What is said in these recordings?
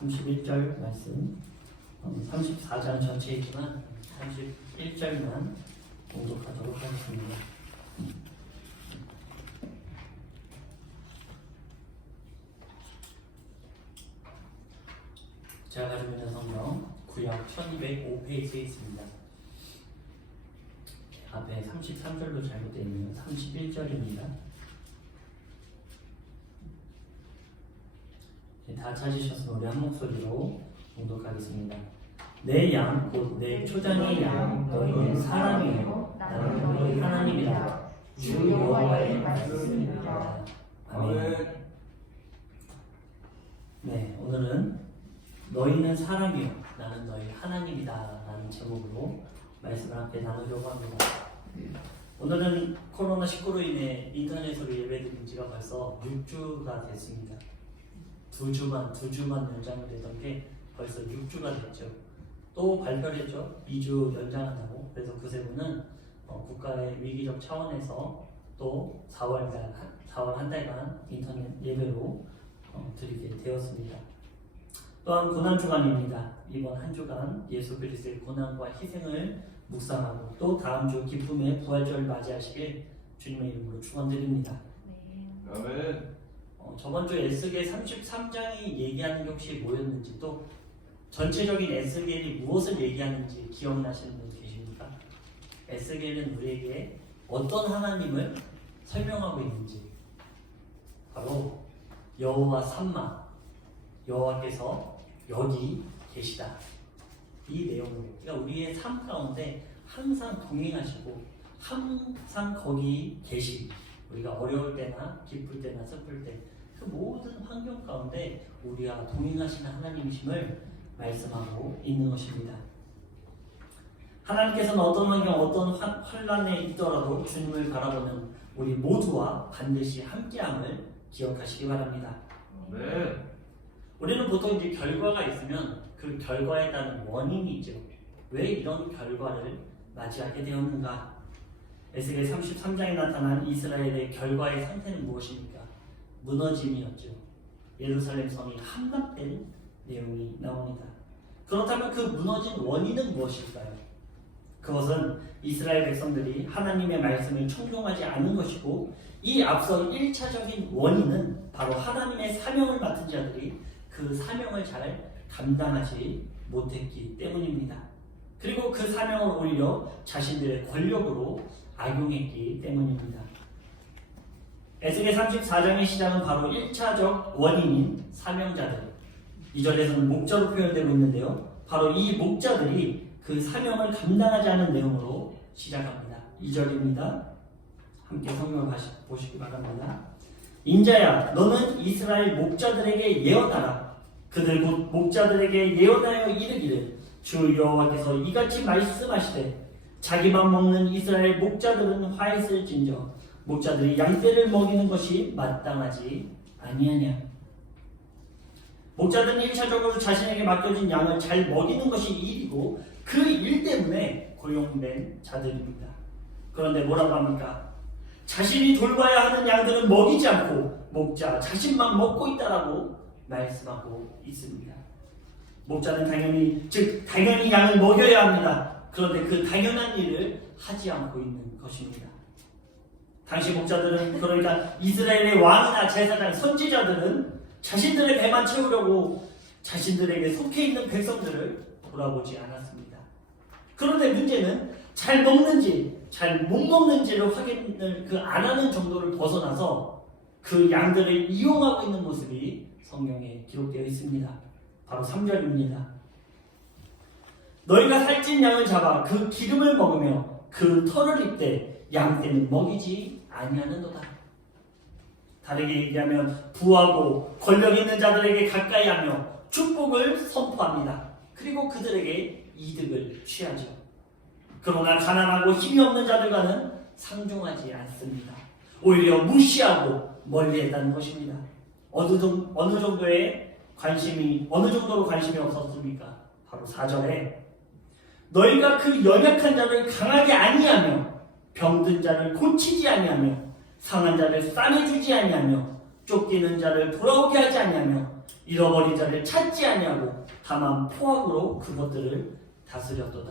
31절 말씀, 34장 전체이지만 31절만 공독하도록 하겠습니다. 제가 가지고 있는 성경 구약 1205페이지에 있습니다. 앞에 33절로 잘못되어 있는 31절입니다. 다 찾으셨으면 우리 한 목소리로 공독하겠습니다. 내 양 곧 내 초장의 양 너희는 사람이요 나는 너희 하나님이라 주 여호와의 말씀입니다. 아멘. 네, 오늘은 너희는 사람이요 나는 너희 하나님이다 라는 제목으로 말씀을 함께 나누려고 합니다. 오늘은 코로나19로 인해 인터넷으로 예배드린 지가 벌써 6주가 됐습니다. 2주만 연장을 되던 게 벌써 6주가 됐죠. 또 발표를 했죠. 2주 연장한다고. 그래서 그 세부는 국가의 위기적 차원에서 또 4월 한 달간 인터넷 예배로 드리게 되었습니다. 또한 고난주간입니다. 이번 한 주간 예수 그리스도의 고난과 희생을 묵상하고 또 다음 주 기쁨의 부활절을 맞이하시길 주님의 이름으로 축원드립니다. 아멘. 저번 주 에스겔 33장이 얘기하는 게 혹시 뭐였는지 또 전체적인 에스겔이 무엇을 얘기하는지 기억나시는 분 계십니까? 에스겔은 우리에게 어떤 하나님을 설명하고 있는지 바로 여호와 삼마, 여호와께서 여기 계시다. 이 내용을 그러니까 우리의 삶 가운데 항상 동행하시고 항상 거기 계시 우리가 어려울 때나 기쁠 때나 슬플 때 그 모든 환경 가운데 우리와 동행하시는 하나님이심을 말씀하고 있는 것입니다. 하나님께서는 어떤 환경, 어떤 환란에 있더라도 주님을 바라보는 우리 모두와 반드시 함께함을 기억하시기 바랍니다. 네. 우리는 보통 이제 결과가 있으면 그 결과에 따른 원인이 있죠. 왜 이런 결과를 맞이하게 되었는가? 에스겔 33장에 나타난 이스라엘의 결과의 상태는 무엇입니까? 무너짐이었죠. 예루살렘 성이 함락된 내용이 나옵니다. 그렇다면 그 무너진 원인은 무엇일까요? 그것은 이스라엘 백성들이 하나님의 말씀을 청종하지 않은 것이고 이 앞서 1차적인 원인은 바로 하나님의 사명을 맡은 자들이 그 사명을 잘 감당하지 못했기 때문입니다. 그리고 그 사명을 오히려 자신들의 권력으로 악용했기 때문입니다. 에스겔 34장의 시작은 바로 1차적 원인인 사명자들, 2절에서는 목자로 표현되고 있는데요. 바로 이 목자들이 그 사명을 감당하지 않은 내용으로 시작합니다. 2절입니다. 함께 성경을 보시기 바랍니다. 인자야 너는 이스라엘 목자들에게 예언하라. 그들 곧 목자들에게 예언하여 이르기를 주 여호와께서 이같이 말씀하시되 자기만 먹는 이스라엘 목자들은 화했을진저 목자들이 양떼를 먹이는 것이 마땅하지 아니하냐. 목자들은 1차적으로 자신에게 맡겨진 양을 잘 먹이는 것이 일이고 그 일 때문에 고용된 자들입니다. 그런데 뭐라고 합니까? 자신이 돌봐야 하는 양들은 먹이지 않고 목자 자신만 먹고 있다라고 말씀하고 있습니다. 목자는 당연히 양을 먹여야 합니다. 그런데 그 당연한 일을 하지 않고 있는 것입니다. 당시 목자들은 그러니까 이스라엘의 왕이나 제사장, 선지자들은 자신들의 배만 채우려고 자신들에게 속해 있는 백성들을 돌아보지 않았습니다. 그런데 문제는 잘 먹는지 잘 못 먹는지를 확인을 안 하는 정도를 벗어나서 그 양들을 이용하고 있는 모습이 성경에 기록되어 있습니다. 바로 3절입니다. 너희가 살찐 양을 잡아 그 기름을 먹으며 그 털을 입되 양떼는 먹이지 아니하는도다. 다르게 얘기하면 부하고 권력 있는 자들에게 가까이 하며 축복을 선포합니다. 그리고 그들에게 이득을 취하죠. 그러나 가난하고 힘이 없는 자들과는 상종하지 않습니다. 오히려 무시하고 멀리했다는 것입니다. 어느 정도로 관심이 없었습니까? 바로 4절에 너희가 그 연약한 자를 강하게 아니하며 병든 자를 고치지 아니하며 상한 자를 싸매주지 아니하며 쫓기는 자를 돌아오게 하지 아니하며 잃어버린 자를 찾지 아니하고 다만 포악으로 그것들을 다스렸도다.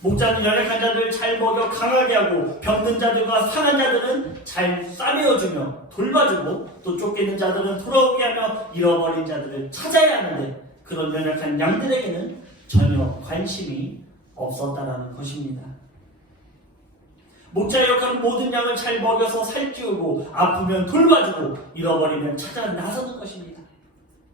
목자는 연약한 자들을 잘 먹여 강하게 하고 병든 자들과 상한 자들은 잘 싸매어주며 돌봐주고 또 쫓기는 자들은 돌아오게 하며 잃어버린 자들을 찾아야 하는데 그런 연약한 양들에게는 전혀 관심이 없었다라는 것입니다. 목자의 역할은 모든 양을 잘 먹여서 살찌우고 아프면 돌봐주고 잃어버리면 찾아 나서는 것입니다.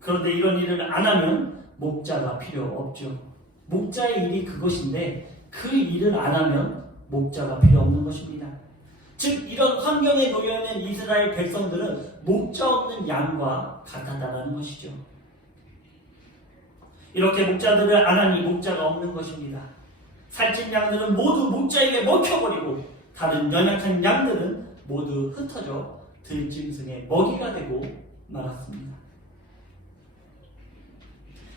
그런데 이런 일을 안 하면 목자가 필요 없죠. 목자의 일이 그것인데 그 일을 안 하면 목자가 필요 없는 것입니다. 즉 이런 환경에 놓여 있는 이스라엘 백성들은 목자 없는 양과 같았다는 것이죠. 이렇게 목자들을 안 하니 목자가 없는 것입니다. 살찐 양들은 모두 목자에게 먹혀버리고 다른 연약한 양들은 모두 흩어져 들짐승의 먹이가 되고 말았습니다.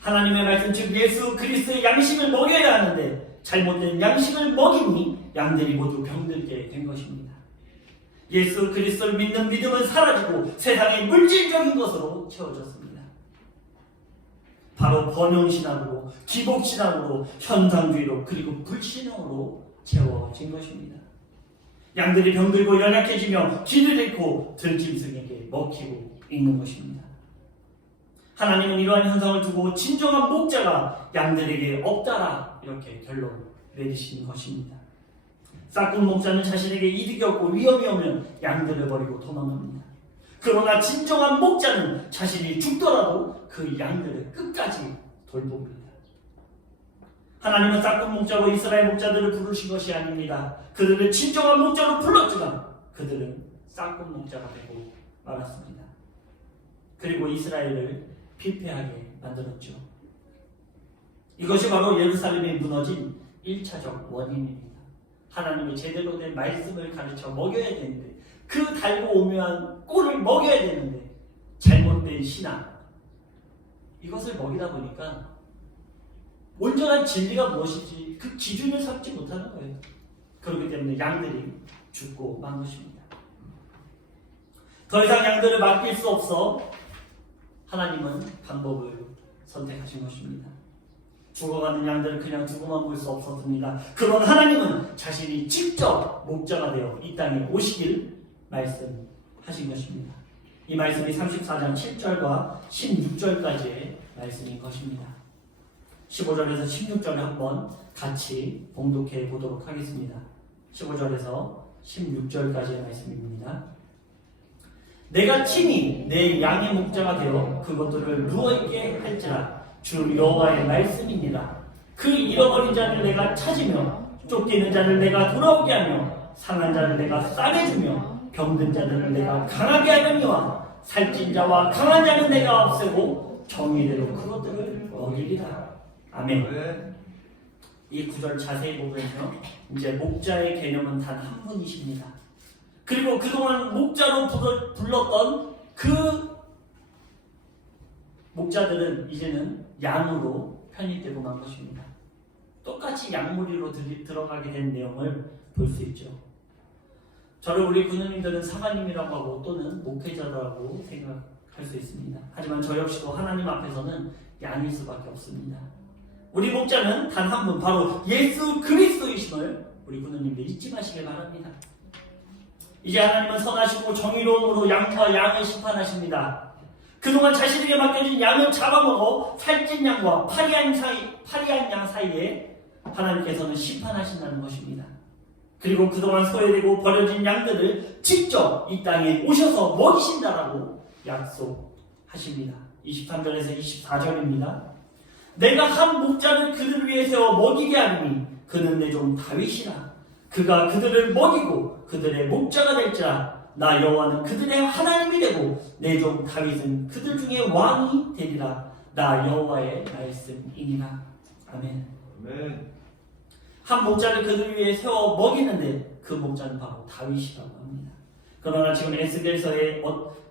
하나님의 말씀 즉 예수 그리스도의 양식을 먹여야 하는데 잘못된 양식을 먹이니 양들이 모두 병들게 된 것입니다. 예수 그리스도를 믿는 믿음은 사라지고 세상의 물질적인 것으로 채워졌습니다. 바로 번영신앙으로 기복신앙으로 현상주의로 그리고 불신앙으로 채워진 것입니다. 양들이 병들고 연약해지며 길을 잃고 들짐승에게 먹히고 있는 것입니다. 하나님은 이러한 현상을 두고 진정한 목자가 양들에게 없다라 이렇게 결론 내리신 것입니다. 싹군 목자는 자신에게 이득이 없고 위험이 오면 양들을 버리고 도망갑니다. 그러나 진정한 목자는 자신이 죽더라도 그 양들을 끝까지 돌봅니다. 하나님은 싹군 목자로 이스라엘 목자들을 부르신 것이 아닙니다. 그들을 진정한 목자로 불렀지만 그들은 싹군 목자가 되고 말았습니다. 그리고 이스라엘을 피폐하게 만들었죠. 이것이 바로 예루살렘이 무너진 1차적 원인입니다. 하나님이 제대로 된 말씀을 가르쳐 먹여야 되는데 그 달고 오묘한 꼴을 먹여야 되는데 잘못된 신앙 이것을 먹이다 보니까 온전한 진리가 무엇인지 그 기준을 삼지 못하는 거예요. 그렇기 때문에 양들이 죽고 만 것입니다. 더 이상 양들을 맡길 수 없어 하나님은 방법을 선택하신 것입니다. 죽어가는 양들을 그냥 두고만 볼 수 없었습니다. 그런 하나님은 자신이 직접 목자가 되어 이 땅에 오시길 말씀하신 것입니다. 이 말씀이 34장 7절과 16절까지의 말씀인 것입니다. 15절에서 16절을 한번 같이 봉독해 보도록 하겠습니다. 15절에서 16절까지의 말씀입니다. 내가 친히 내 양의 목자가 되어 그것들을 누워있게 할지라 주 여호와의 말씀이니라. 그 잃어버린 자를 내가 찾으며 쫓기는 자를 내가 돌아오게 하며 상한 자를 내가 싸매주며 병든 자들을 내가 강하게 하려니와 살찐 자와 강한 자는 내가 없애고 정의대로 그것들을 먹이리라. 아멘. 이 구절 자세히 보면요, 이제 목자의 개념은 단 한 분이십니다. 그리고 그동안 목자로 불렀던 그 목자들은 이제는 양으로 편입되고 만 것입니다. 똑같이 양무리로 들어가게 된 내용을 볼 수 있죠. 저를 우리 군우님들은 사관님이라고 하고 또는 목회자라고 생각할 수 있습니다. 하지만 저 역시도 하나님 앞에서는 양일 수밖에 없습니다. 우리 목자는 단 한 분, 바로 예수 그리스도이심을 우리 군우님들 잊지 마시길 바랍니다. 이제 하나님은 선하시고 정의로움으로 양과 양을 심판하십니다. 그동안 자신에게 맡겨진 양을 잡아먹어 살찐 양과 파리한 양 사이에 하나님께서는 심판하신다는 것입니다. 그리고 그동안 소외되고 버려진 양들을 직접 이 땅에 오셔서 먹이신다라고 약속하십니다. 23절에서 24절입니다. 내가 한 목자를 그들을 위해 세워 먹이게 하리니 그는 내 종 다윗이라. 그가 그들을 먹이고 그들의 목자가 될지라. 나 여호와는 그들의 하나님이 되고 내 종 다윗은 그들 중에 왕이 되리라. 나 여호와의 말씀이니라. 아멘. 아멘. 한 목자를 그들 위해 세워 먹이는데 그 목자는 바로 다윗이라고 합니다. 그러나 지금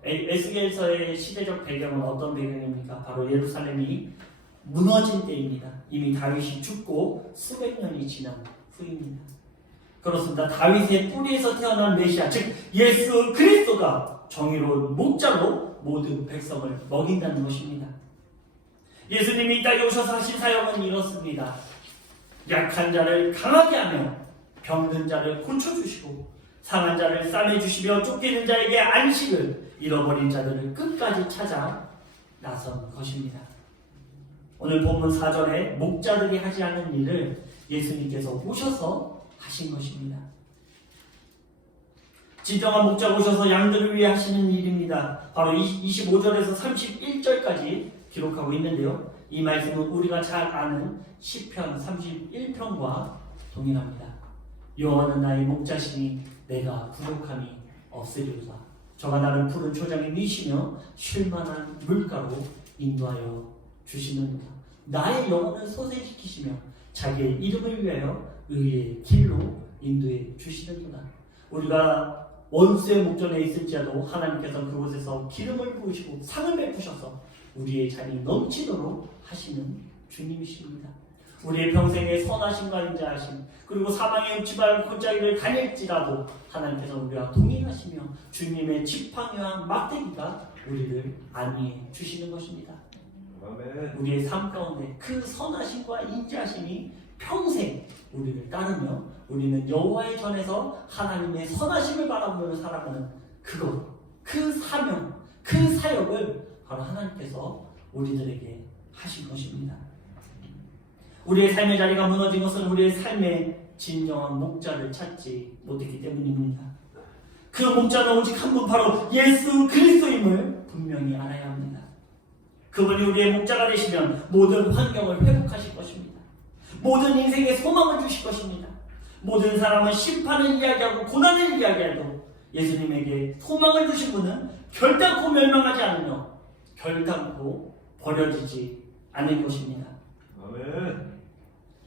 에스겔서의 시대적 배경은 어떤 배경입니까? 바로 예루살렘이 무너진 때입니다. 이미 다윗이 죽고 수백 년이 지난 후입니다. 그렇습니다. 다윗의 뿌리에서 태어난 메시아, 즉 예수 그리스도가 정의로운 목자로 모든 백성을 먹인다는 것입니다. 예수님이 이 땅에 오셔서 하신 사역은 이렇습니다. 약한 자를 강하게 하며 병든 자를 고쳐주시고 상한 자를 싸매주시며 쫓기는 자에게 안식을, 잃어버린 자들을 끝까지 찾아 나선 것입니다. 오늘 본문 4절에 목자들이 하지 않은 일을 예수님께서 오셔서 하신 것입니다. 진정한 목자가 오셔서 양들을 위해 하시는 일입니다. 바로 25절에서 31절까지 기록하고 있는데요. 이 말씀은 우리가 잘 아는 시편 31편과 동일합니다. 여호와는 나의 목자시니 내가 부족함이 없으리로다. 저가 나를 푸른 초장에 미시며 쉴만한 물가로 인도하여 주시는도다. 나의 영혼을 소생시키시며 자기의 이름을 위하여 의의 길로 인도해 주시는도다. 우리가 원수의 목전에 있을지라도 하나님께서 그곳에서 기름을 부으시고 상을 베푸셔서 우리의 잔이 넘치도록 하시는 주님이십니다. 우리의 평생에 선하심과 인자하심, 그리고 사망의 읍지발 골짜기를 다닐지라도 하나님께서 우리와 동행하시며 주님의 지팡이와 막대기가 우리를 안위해 주시는 것입니다. 아멘. 우리의 삶 가운데 그 선하심과 인자하심이 평생 우리를 따르며 우리는 여호와의 전에서 하나님의 선하심을 바라보며 살아가는 그것, 그 사명, 그 사역을 바로 하나님께서 우리들에게 하신 것입니다. 우리의 삶의 자리가 무너진 것은 우리의 삶의 진정한 목자를 찾지 못했기 때문입니다. 그 목자는 오직 한 분, 바로 예수 그리스도임을 분명히 알아야 합니다. 그분이 우리의 목자가 되시면 모든 환경을 회복하실 것입니다. 모든 인생에 소망을 주실 것입니다. 모든 사람은 심판을 이야기하고 고난을 이야기해도 예수님에게 소망을 주신 분은 결단코 멸망하지 않으며 결단코 버려지지 않을 것입니다. 아멘.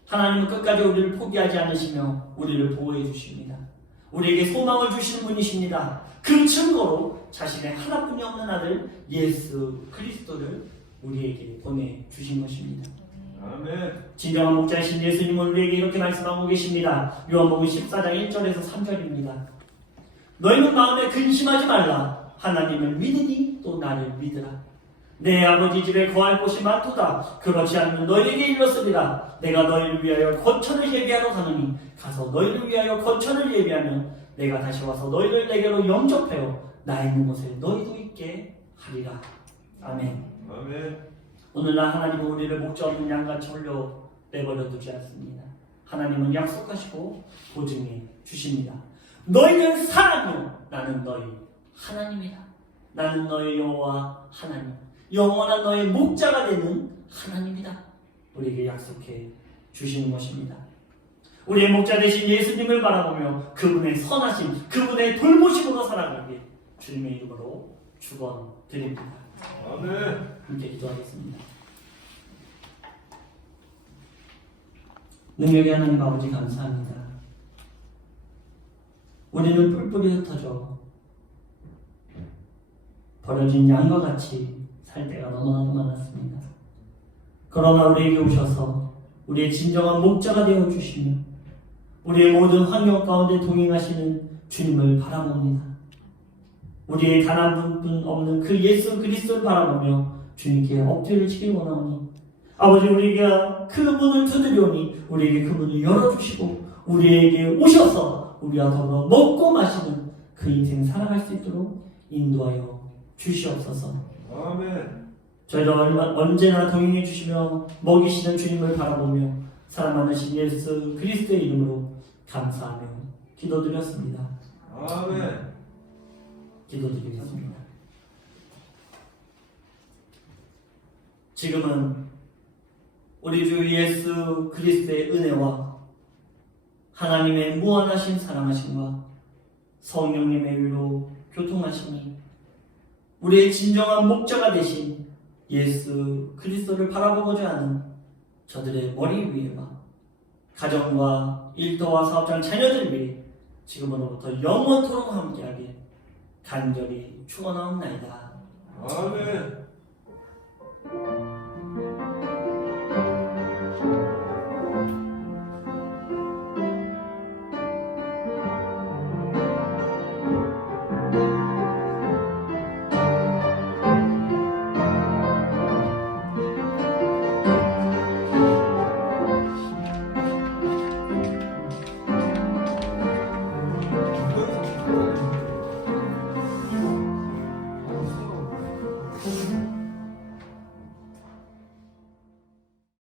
하나님은 끝까지 우리를 포기하지 않으시며 우리를 보호해 주십니다. 우리에게 소망을 주시는 분이십니다. 그 증거로 자신의 하나뿐이 없는 아들 예수 그리스도를 우리에게 보내주신 것입니다. 아멘. 진정한 목자이신 예수님은 우리에게 이렇게 말씀하고 계십니다. 요한복음 14장 1절에서 3절입니다. 너희는 마음에 근심하지 말라. 하나님을 믿으니 또 나를 믿으라. 내 아버지 집에 거할 곳이 많도다. 그렇지 않으면 너희에게 이렇으리라. 내가 너희를 위하여 거처를 예비하러 가노니 가서 너희를 위하여 거처를 예비하면 내가 다시 와서 너희를 내게로 영접하여 나 있는 곳에 너희도 있게 하리라. 아멘. 아멘. 오늘날 하나님은 우리를 목자 없는 양같이 홀려 내버려 두지 않습니다. 하나님은 약속하시고 보증해 주십니다. 너희는 사람이요 나는 너희 하나님이다. 나는 너희 여호와 하나님, 영원한 너의 목자가 되는 하나님이다. 우리에게 약속해 주시는 것입니다. 우리의 목자 되신 예수님을 바라보며 그분의 선하심, 그분의 돌보심으로 살아가기에 주님의 이름으로 축원드립니다. 아멘. 함께 기도하겠습니다. 능력의 하나님 아버지 감사합니다. 우리는 뿔뿔이 흩어져 버려진 양과 같이 살 때가 너무나도 많았습니다. 그러나 우리에게 오셔서 우리의 진정한 목자가 되어주시며 우리의 모든 환경 가운데 동행하시는 주님을 바라봅니다. 우리의 단 한 분 없는 그 예수 그리스도를 바라보며 주님께 엎드려 치길 원하오니 아버지 우리가 그 문을 두드려오니 우리에게 그 문을 열어주시고 우리에게 오셔서 우리와 더불어 먹고 마시는 그 인생 살아갈 수 있도록 인도하여 주시옵소서. 아멘. 저희를 언제나 동행해 주시며 먹이시는 주님을 바라보며 사랑 많으신 예수 그리스도의 이름으로 감사하며 기도드렸습니다. 아멘. 기도드리겠습니다. 지금은 우리 주 예수 그리스도의 은혜와 하나님의 무한하신 사랑하심과 성령님의 위로 교통하심이 우리의 진정한 목자가 되신 예수 그리스도를 바라보고자 하는 저들의 머리 위에와 가정과 일터와 사업장 자녀들 위해 지금으로부터 영원토록 함께하게 간절히 축원하옵나이다. 아멘.